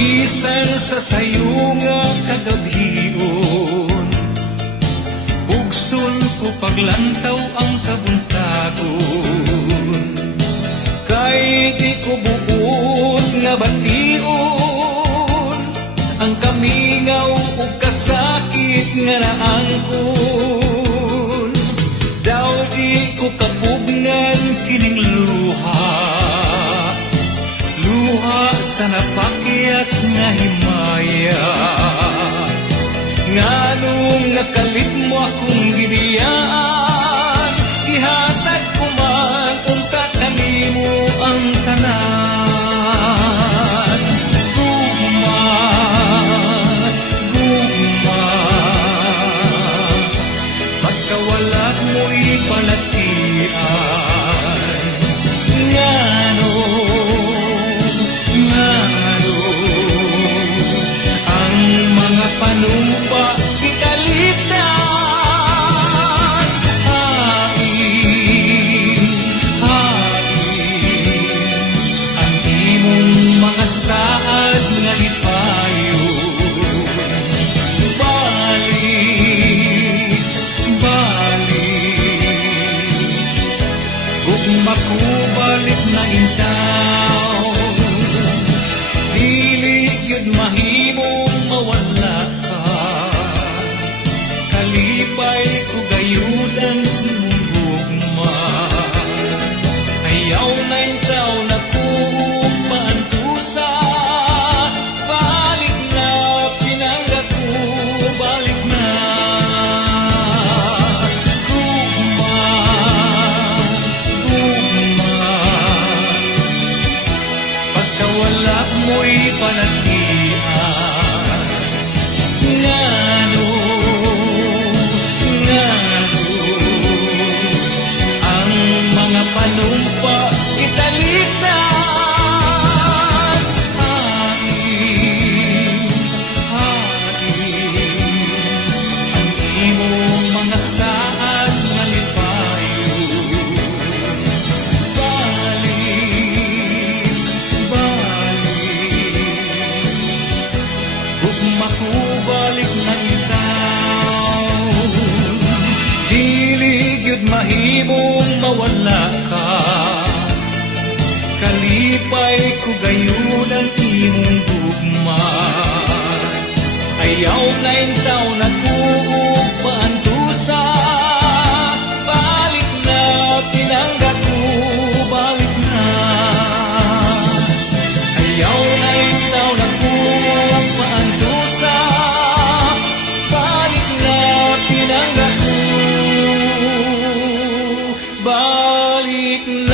Bisan sa sayo nga kagabion, bugson ko paglantaw ang kabuntagon. Kay di ko buot nga bation, ang kamingaw o kasakit nga naangkon. Daw di ko kapugnan kining luha, luha sa napakyas nga himaya. Nganong nakalit mo akong giniyaan, ihatag ko man unta kanimo ang tanan. Gugma, gugma, pagkawala mo'y palatian. Ang mga panumpa ikalitan. Hain, ang imong mga saad nga ipayon. Balik, balik, gugma ko balik na intaw. Dili yun mahimong mawala ka, kalipay ko gayud ang imong gugma. Ayaw na intaw na kuhog paantusa, balik na pinangga ko, balik na. Gugma, gugma, pagkawala mo'y panatian. Ngano, ang mga panumpa italitan. Hain, ang imong mga saad nga lipayon. Balik, balik, gugma ko balik na itaw. Dili gyud mahimong mawala ka, kalipay ko gayon ang imong gugma. Ayaw na intaw na kuhog paantusa, balik na pinangga ko, balik na. Ayaw na intaw na kuhog paantusa, balik na pinangga ko, balik na.